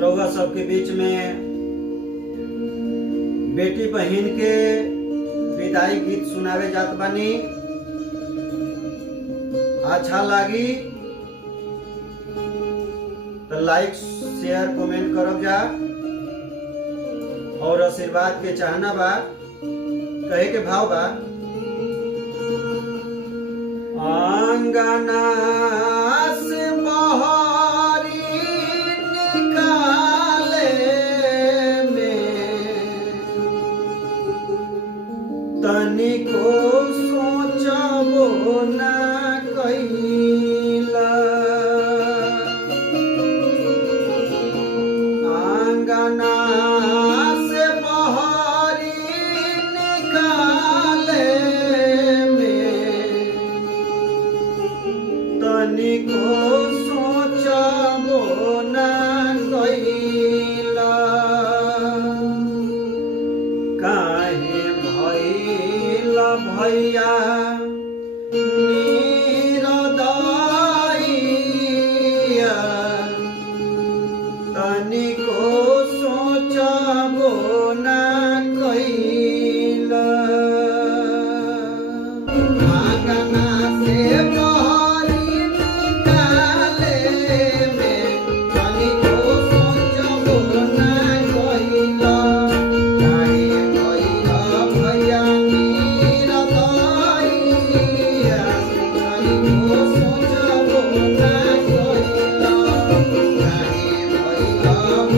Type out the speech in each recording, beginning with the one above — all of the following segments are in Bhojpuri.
रउआ सबके बीच में बेटी बहन के विदाई गीत सुनावे जात बानी। अच्छा लगी तो लाइक शेयर कमेंट करब जा और आशीर्वाद के चाहना बा। कहे के भाव बा, आंगना से बहारी निकाले में तनिको सोचबो ना कइला। आंगना से बहारी निकाले तनिको सोचबो ना कइला। काहे भइला भैया निरदइया, तनिको सोचबो ना कइला। आंगना से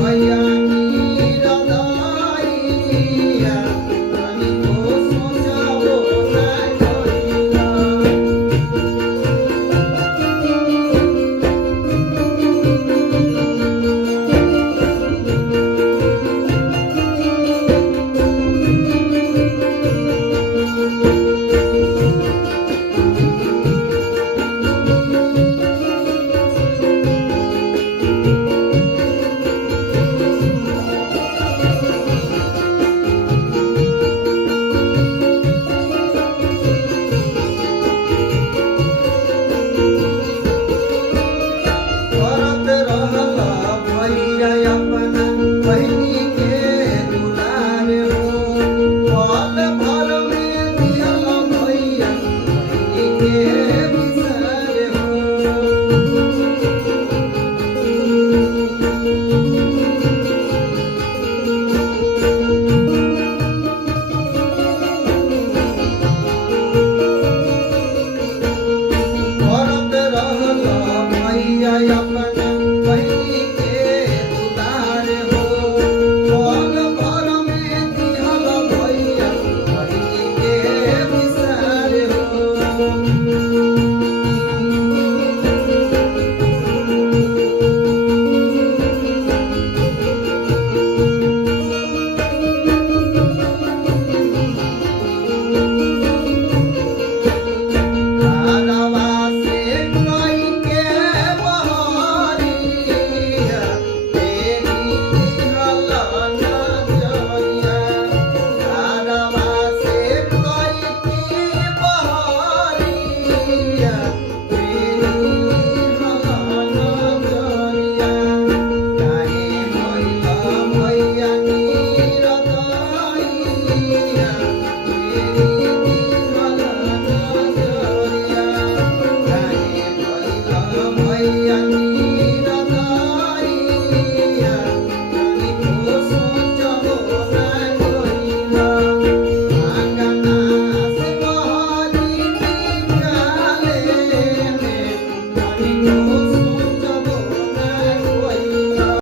Oh,